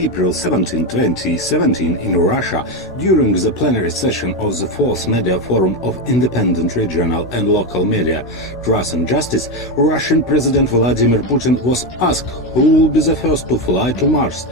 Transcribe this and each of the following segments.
April 17, 2017 in Russia, during the plenary session of the 4th Media Forum of Independent Regional and Local Media, Trust and Justice, Russian President Vladimir Putin was asked who will be the first to fly to Mars,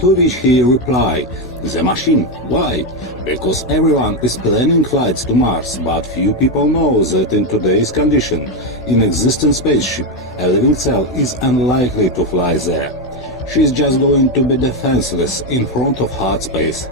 to which he replied, "The machine. Why? Because everyone is planning flights to Mars, but few people know that in today's condition, in existing spaceship, a living cell is unlikely to fly there. She's just going to be defenseless in front of hard space.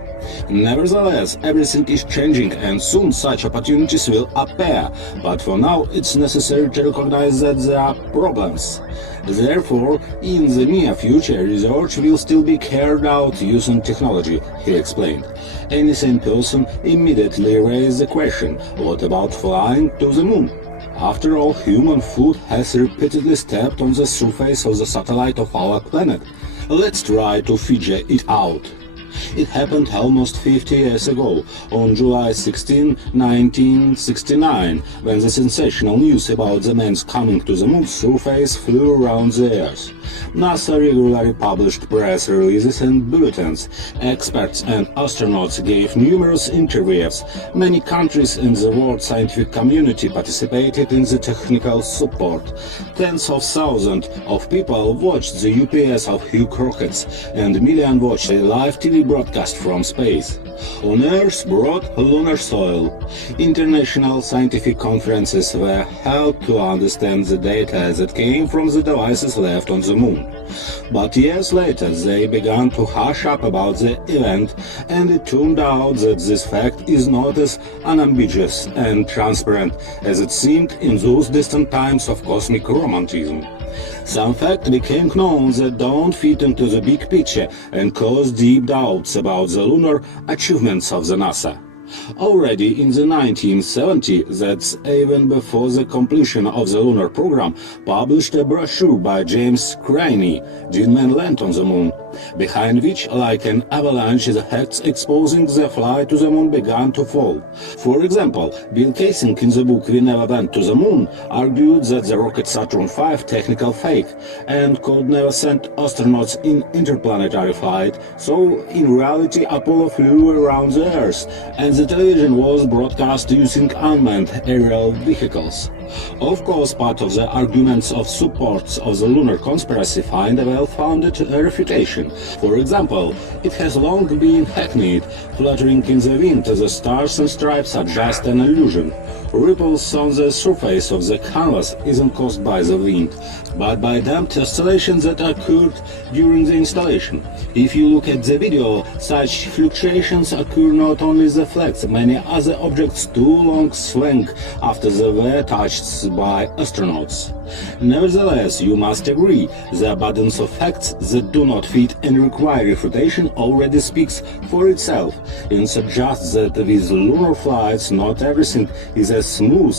Nevertheless, everything is changing and soon such opportunities will appear, but for now it's necessary to recognize that there are problems. Therefore, in the near future, research will still be carried out using technology," he explained. Any sane person immediately raised the question, what about flying to the moon? After all, human foot has repeatedly stepped on the surface of the satellite of our planet. Let's try to figure it out. It happened almost 50 years ago, on July 16, 1969, when the sensational news about the man's coming to the moon's surface flew around the Earth. NASA regularly published press releases and bulletins. Experts and astronauts gave numerous interviews. Many countries in the world scientific community participated in the technical support. Tens of thousands of people watched the UPS of Hoax rockets, and millions watched a live TV broadcast from space. On Earth's broad lunar soil, international scientific conferences were held to understand the data that came from the devices left on the moon. But years later they began to hush up about the event, and it turned out that this fact is not as unambiguous and transparent as it seemed in those distant times of cosmic romanticism. Some facts became known that don't fit into the big picture and cause deep doubts about the lunar achievements of the NASA. Already in the 1970s, that's even before the completion of the lunar program, published a brochure by James Craney, "Did Man Land on the Moon?", behind which, like an avalanche, the facts exposing the flight to the moon began to fall. For example, Bill Kaysing in the book "We Never Went to the Moon" argued that the rocket Saturn V technical fake and could never send astronauts in interplanetary flight, so in reality Apollo flew around the Earth, and the television was broadcast using unmanned aerial vehicles. Of course, part of the arguments of supporters of the lunar conspiracy find a well-founded refutation. For example, it has long been hackneyed, fluttering in the wind, the stars and stripes are just an illusion. Ripples on the surface of the canvas isn't caused by the wind, but by damped oscillations that occurred during the installation. If you look at the video, such fluctuations occur not only the flags, many other objects too long swing after they were touched by astronauts. Nevertheless, you must agree, the abundance of facts that do not fit and require refutation already speaks for itself, and suggests that with lunar flights not everything is as smooth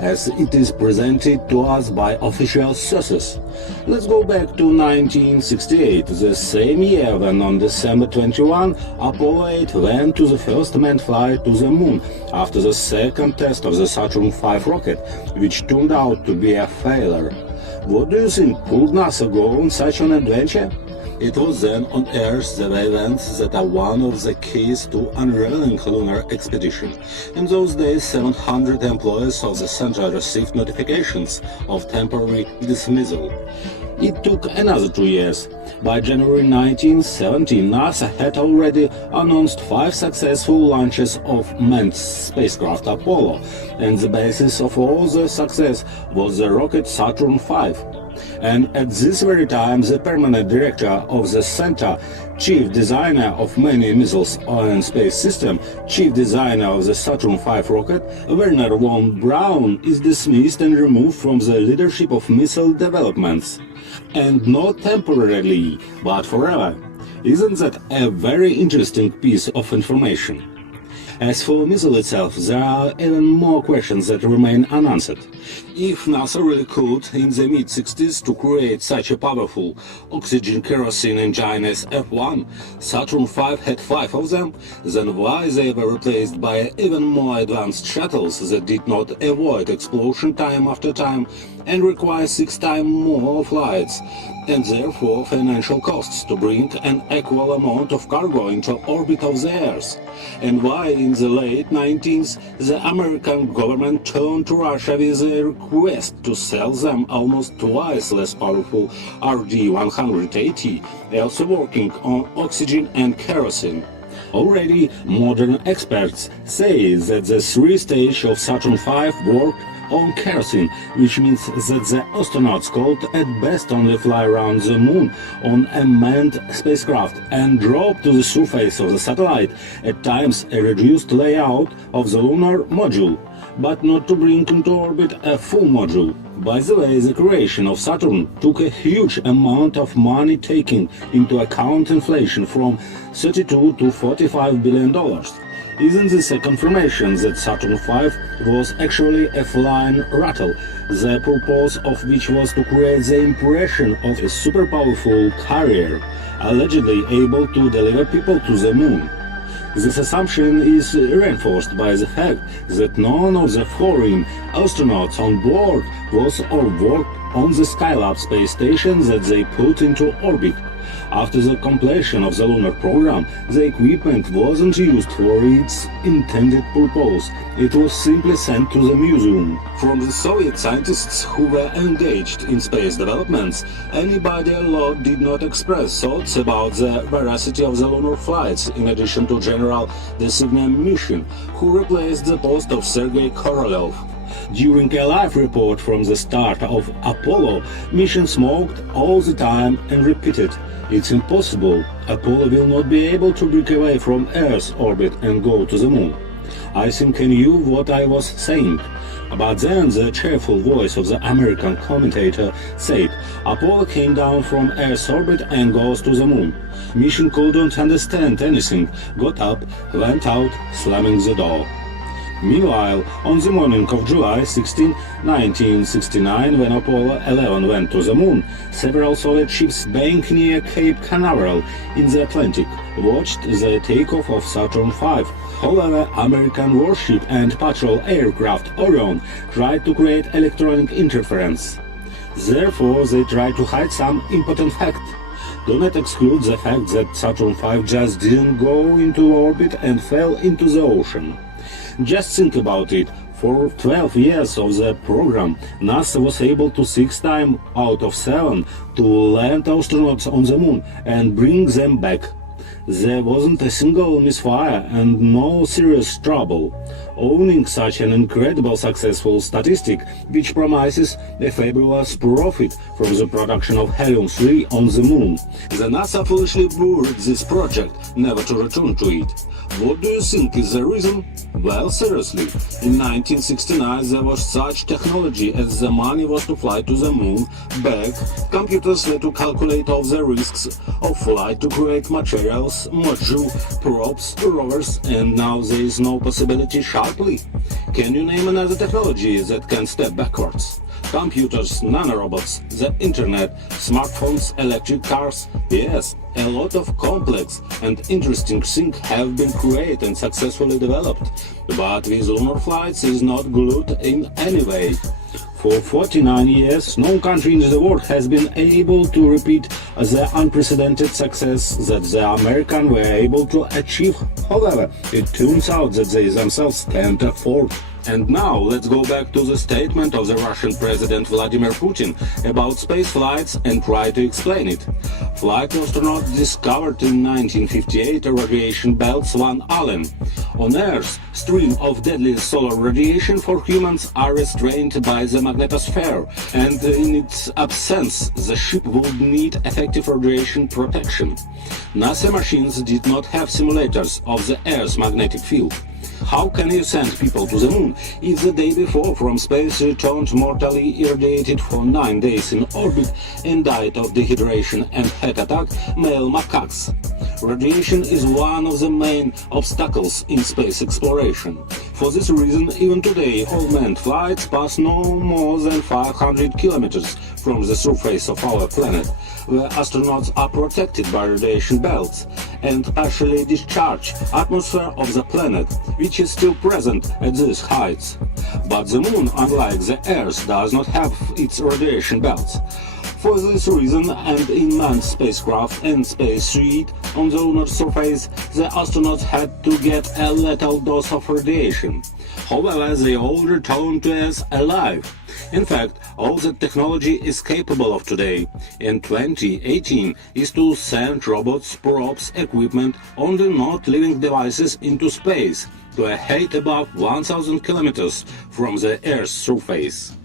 as it is presented to us by official sources. Let's go back to 1968, the same year when on December 21, Apollo 8 went to the first manned flight to the moon after the second test of the Saturn V rocket, which turned out to be a failure. What do you think, could NASA go on such an adventure? It was then on Earth the events that are one of the keys to unraveling lunar expedition. In those days, 700 employees of the center received notifications of temporary dismissal. It took another 2 years. By January 1970, NASA had already announced 5 successful launches of manned spacecraft Apollo, and the basis of all the success was the rocket Saturn V. And at this very time, the permanent director of the center, chief designer of many missiles and space systems, chief designer of the Saturn V rocket, Werner von Braun, is dismissed and removed from the leadership of missile developments. And not temporarily, but forever. Isn't that a very interesting piece of information? As for missile itself, there are even more questions that remain unanswered. If NASA really could, in the mid-60s, to create such a powerful oxygen kerosene engine as F1, Saturn V had 5 of them, then why they were replaced by even more advanced shuttles that did not avoid explosion time after time, and require 6 times more flights, and therefore financial costs to bring an equal amount of cargo into orbit of the Earth. And why in the late 90s the American government turned to Russia with a request to sell them almost twice less powerful RD-180, also working on oxygen and kerosene. Already modern experts say that the 3-stage of Saturn V worked on kerosene, which means that the astronauts could at best only fly around the moon on a manned spacecraft and drop to the surface of the satellite, at times a reduced layout of the lunar module, but not to bring into orbit a full module. By the way, the creation of Saturn took a huge amount of money, taking into account inflation from $32 to $45 billion. Isn't this a confirmation that Saturn V was actually a flying rattle, the purpose of which was to create the impression of a super powerful carrier, allegedly able to deliver people to the moon? This assumption is reinforced by the fact that none of the foreign astronauts on board was or worked on the Skylab space station that they put into orbit. After the completion of the lunar program, the equipment wasn't used for its intended purpose. It was simply sent to the museum. From the Soviet scientists who were engaged in space developments, anybody a lot did not express thoughts about the veracity of the lunar flights, in addition to General Designan Mishin, who replaced the post of Sergei Korolev. During a live report from the start of Apollo, Mishin smoked all the time and repeated, "It's impossible. Apollo will not be able to break away from Earth's orbit and go to the moon." I think I knew what I was saying. But then the cheerful voice of the American commentator said, "Apollo came down from Earth's orbit and goes to the moon." Mishin couldn't understand anything, got up, went out, slamming the door. Meanwhile, on the morning of July 16, 1969, when Apollo 11 went to the moon, several Soviet ships banked near Cape Canaveral in the Atlantic watched the takeoff of Saturn V. However, American warship and patrol aircraft Orion tried to create electronic interference. Therefore, they tried to hide some important fact. Do not exclude the fact that Saturn V just didn't go into orbit and fell into the ocean. Just think about it. For 12 years of the program, NASA was able to 6 times out of 7 to land astronauts on the moon and bring them back. There wasn't a single misfire and no serious trouble. Owning such an incredible successful statistic, which promises a fabulous profit from the production of helium-3 on the moon, the NASA foolishly buried this project, never to return to it. What do you think is the reason? Well, seriously, in 1969 there was such technology as the money was to fly to the moon, back, computers were to calculate all the risks of flight to create materials, module, probes, rovers, and now there is no possibility sharply. Can you name another technology that can step backwards? Computers, nanorobots, the internet, smartphones, electric cars, yes, a lot of complex and interesting things have been created and successfully developed, but with lunar flights is not glued in any way. For 49 years, no country in the world has been able to repeat the unprecedented success that the Americans were able to achieve. However, it turns out that they themselves can't afford. And now let's go back to the statement of the Russian President Vladimir Putin about space flights and try to explain it. Flight astronaut discovered in 1958 a radiation belts Van Allen. On Earth, stream of deadly solar radiation for humans are restrained by the magnetosphere, and in its absence the ship would need effective radiation protection. NASA machines did not have simulators of the Earth's magnetic field. How can you send people to the moon if the day before from space returned mortally irradiated for 9 days in orbit and died of dehydration and heart attack male macaques? Radiation is one of the main obstacles in space exploration. For this reason, even today, all manned flights pass no more than 500 kilometers from the surface of our planet, where astronauts are protected by radiation belts and partially discharge atmosphere of the planet, which is still present at these heights. But the Moon, unlike the Earth, does not have its radiation belts. For this reason, and in manned spacecraft and spacesuit on the lunar surface, the astronauts had to get a lethal dose of radiation. However, they all returned to Earth alive. In fact, all that technology is capable of today in 2018 is to send robots, probes, equipment, only not living devices into space to a height above 1,000 kilometers from the Earth's surface.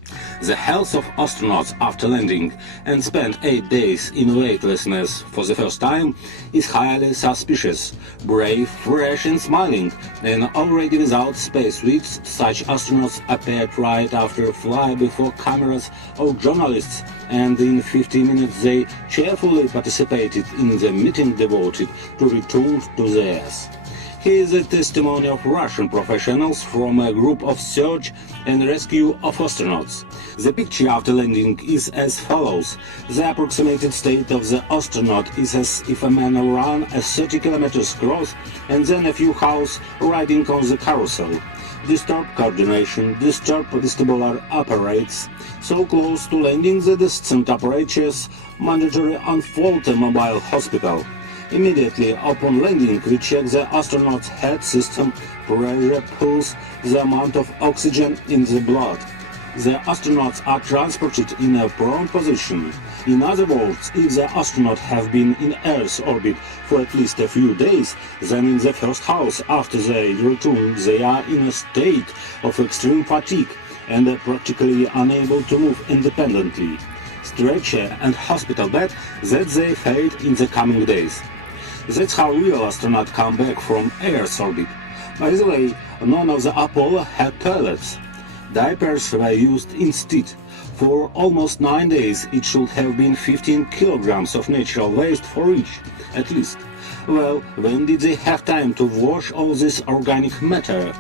The health of astronauts after landing and spent 8 days in weightlessness for the first time is highly suspicious. Brave, fresh and smiling, and already without spacesuits, such astronauts appeared right after a fly before cameras of journalists, and in 15 minutes they cheerfully participated in the meeting devoted to return to the Earth. Here is a testimony of Russian professionals from a group of search and rescue of astronauts. The picture after landing is as follows. The approximated state of the astronaut is as if a man ran a 30 kilometers cross and then a few hours riding on the carousel. Disturbed coordination, disturbed vestibular apparatus, so close to landing the distant apparatus mandatory unfold a mobile hospital. Immediately upon landing, we check the astronaut's head system, pressure, pulse, the amount of oxygen in the blood. The astronauts are transported in a prone position. In other words, if the astronauts have been in Earth's orbit for at least a few days, then in the first hours after they return, they are in a state of extreme fatigue and are practically unable to move independently. Stretcher and hospital bed that they fade in the coming days. That's how real astronauts come back from Earth's orbit. By the way, none of the Apollo had toilets. Diapers were used instead. For almost 9 days it should have been 15 kilograms of natural waste for each, at least. Well, when did they have time to wash all this organic matter?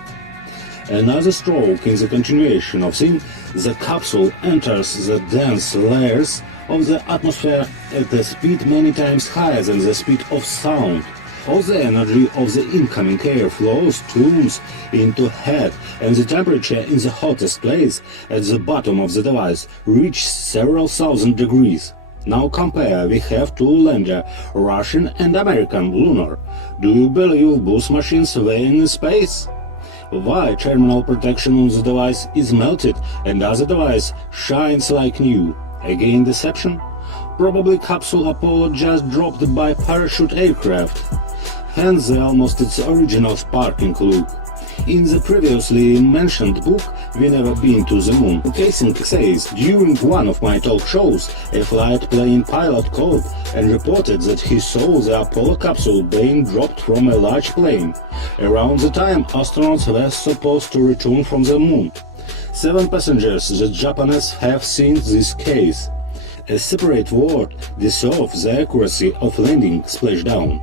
Another stroke in the continuation of thing, the capsule enters the dense layers of the atmosphere at a speed many times higher than the speed of sound. All the energy of the incoming air flows tunes into head, and the temperature in the hottest place at the bottom of the device reaches several thousand degrees. Now compare, we have two lander, Russian and American lunar. Do you believe both machines weighing in space? Why terminal protection on the device is melted and other device shines like new? Again deception? Probably capsule Apollo just dropped by parachute aircraft. Hence almost its original sparking look. In the previously mentioned book, We Never Been to the Moon, Casing says, during one of my talk shows, a flight plane pilot called and reported that he saw the Apollo capsule being dropped from a large plane, around the time astronauts were supposed to return from the moon. 7 passengers, the Japanese, have seen this case. A separate word dissolves the accuracy of landing splashdown.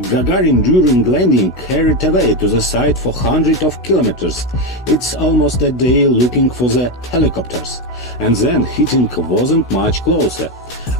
Gagarin during landing carried away to the site for hundreds of kilometers. It's almost a day looking for the helicopters. And then hitting wasn't much closer.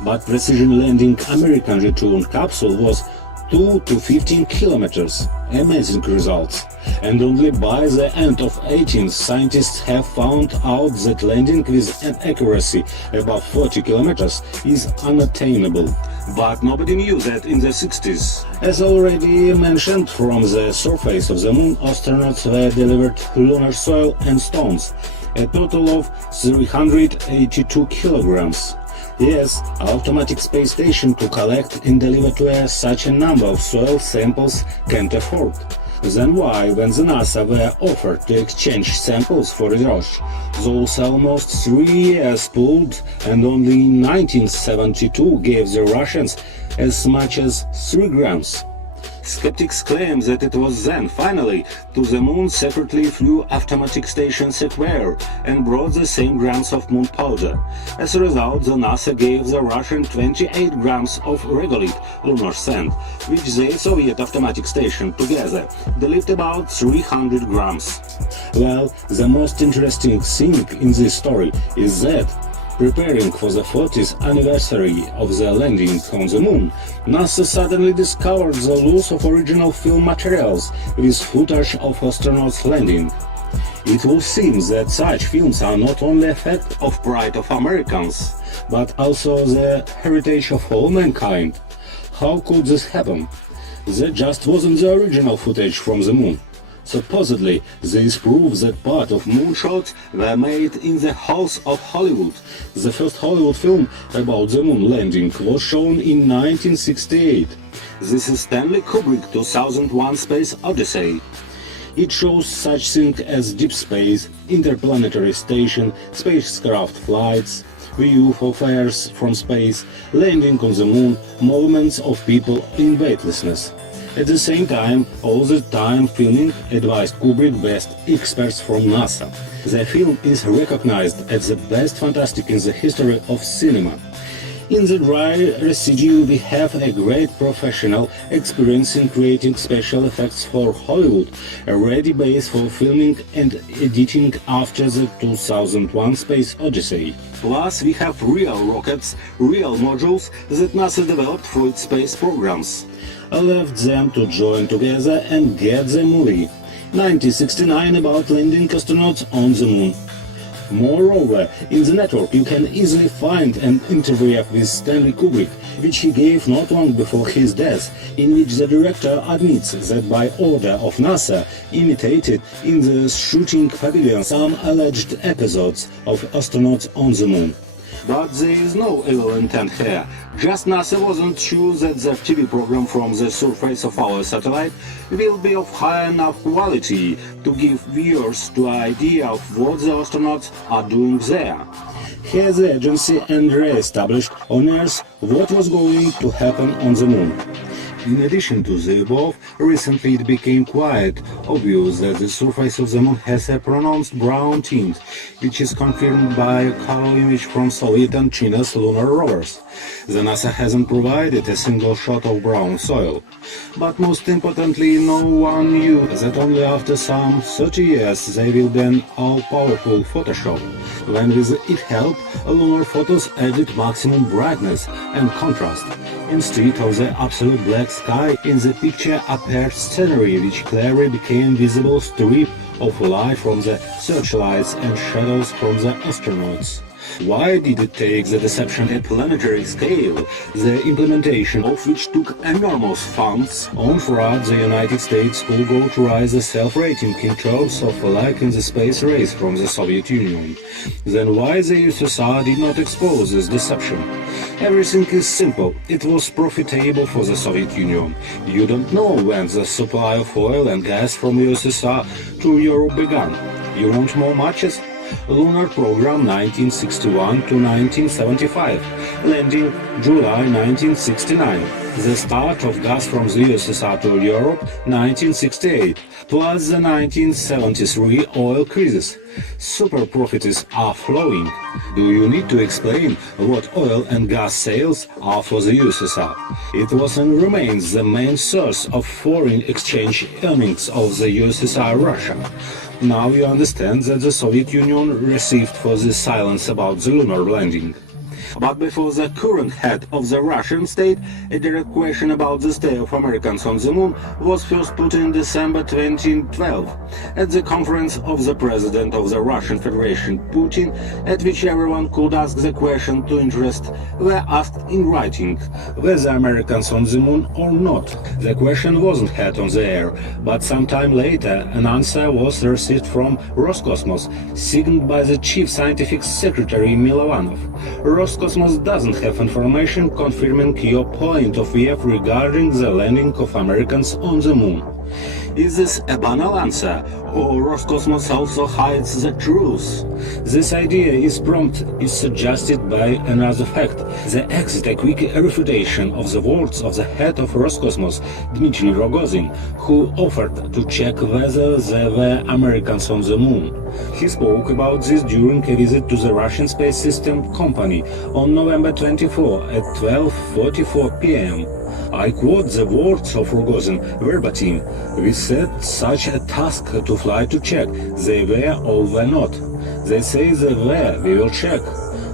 But precision landing American return capsule was 2 to 15 kilometers. Amazing results. And only by the end of 18th, scientists have found out that landing with an accuracy above 40 kilometers is unattainable. But nobody knew that in the 60s. As already mentioned, from the surface of the moon, astronauts were delivered lunar soil and stones, a total of 382 kilograms. Yes, automatic space station to collect and deliver to Earth such a number of soil samples can't afford. Then why, when the NASA were offered to exchange samples for research, those almost 3 years pulled and only in 1972 gave the Russians as much as 3 grams? Skeptics claim that it was then, finally, to the moon separately flew automatic station Sequoia and brought the same grams of moon powder. As a result, the NASA gave the Russian 28 grams of regolith, lunar sand, which the Soviet automatic station together delivered about 300 grams. Well, the most interesting thing in this story is that, preparing for the 40th anniversary of the landing on the moon, NASA suddenly discovered the loss of original film materials with footage of astronauts landing. It will seem that such films are not only a fact of pride of Americans, but also the heritage of all mankind. How could this happen? That just wasn't the original footage from the moon. Supposedly, this proves that part of moonshots were made in the halls of Hollywood. The first Hollywood film about the moon landing was shown in 1968. This is Stanley Kubrick's 2001 Space Odyssey. It shows such things as deep space, interplanetary station, spacecraft flights, view of affairs from space, landing on the moon, movements of people in weightlessness. At the same time, all the time filming advised Kubrick best experts from NASA. The film is recognized as the best fantastic in the history of cinema. In the dry residue we have a great professional experience in creating special effects for Hollywood, a ready base for filming and editing after the 2001 Space Odyssey. Plus we have real rockets, real modules that NASA developed for its space programs. I left them to join together and get the movie 1969 about landing astronauts on the moon. Moreover, in the network you can easily find an interview with Stanley Kubrick, which he gave not long before his death, in which the director admits that by order of NASA imitated in the shooting pavilion some alleged episodes of astronauts on the moon. But there is no evil intent here. Just NASA wasn't sure that the TV program from the surface of our satellite will be of high enough quality to give viewers the idea of what the astronauts are doing there. Here the agency and re-established on Earth what was going to happen on the moon. In addition to the above, recently it became quite obvious that the surface of the moon has a pronounced brown tint, which is confirmed by a color image from Soviet and China's lunar rovers. The NASA hasn't provided a single shot of brown soil. But most importantly, no one knew that only after some 30 years there will be an all-powerful Photoshop, when with its help lunar photos added maximum brightness and contrast. Instead of the absolute black sky, in the picture appeared scenery which clearly became visible strip of light from the searchlights and shadows from the astronauts. Why did it take the deception at planetary scale, the implementation of which took enormous funds? On fraud, the United States could go to rise the self-rating in terms of liking the space race from the Soviet Union. Then why the USSR did not expose this deception? Everything is simple. It was profitable for the Soviet Union. You don't know when the supply of oil and gas from USSR to Europe began. You want more matches? Lunar Program 1961 to 1975, landing July 1969. The start of gas from the USSR to Europe 1968, plus the 1973 oil crisis. Super profits are flowing. Do you need to explain what oil and gas sales are for the USSR? It was and remains the main source of foreign exchange earnings of the USSR Russia. Now you understand that the Soviet Union received for this silence about the lunar landing. But before the current head of the Russian state, a direct question about the stay of Americans on the moon was first put in December 2012 at the conference of the President of the Russian Federation, Putin, at which everyone could ask the question to interest were asked in writing, whether Americans on the moon or not. The question wasn't had on the air, but sometime later an answer was received from Roscosmos, signed by the Chief Scientific Secretary Milovanov. Roscosmos doesn't have information confirming your point of view regarding the landing of Americans on the moon. Is this a banal answer, or Roscosmos also hides the truth? This idea is suggested by another fact. There exists a quick refutation of the words of the head of Roscosmos, Dmitry Rogozin, who offered to check whether there were Americans on the moon. He spoke about this during a visit to the Russian Space System Company on November 24 at 12:44 p.m. I quote the words of Rogozin verbatim: "We set such a task to fly to check. They were or were not. They say they were, we will check."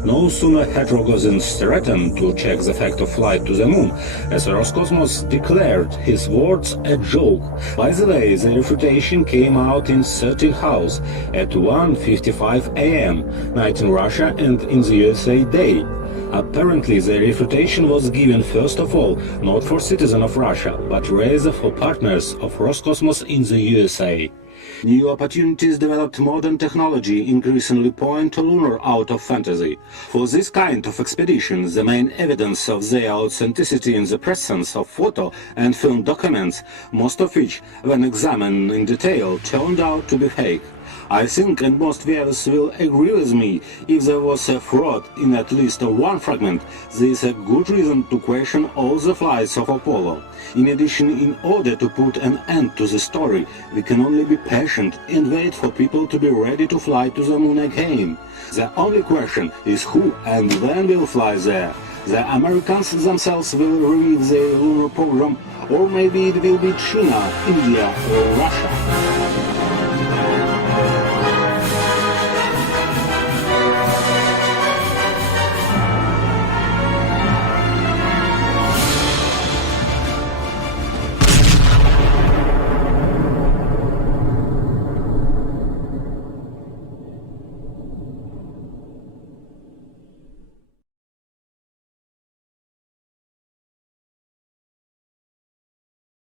No sooner had Rogozin threatened to check the fact of flight to the moon, as Roscosmos declared his words a joke. By the way, the refutation came out in 30 hours at 1:55 a.m., night in Russia and in the USA day. Apparently, the refutation was given first of all not for citizens of Russia, but rather for partners of Roscosmos in the USA. New opportunities developed modern technology increasingly point to lunar out of fantasy. For this kind of expedition, the main evidence of their authenticity in the presence of photo and film documents, most of which, when examined in detail, turned out to be fake. I think, and most viewers will agree with me, if there was a fraud in at least one fragment, there is a good reason to question all the flights of Apollo. In addition, in order to put an end to the story, we can only be patient and wait for people to be ready to fly to the moon again. The only question is who and when will fly there. The Americans themselves will reveal their lunar program, or maybe it will be China, India or Russia.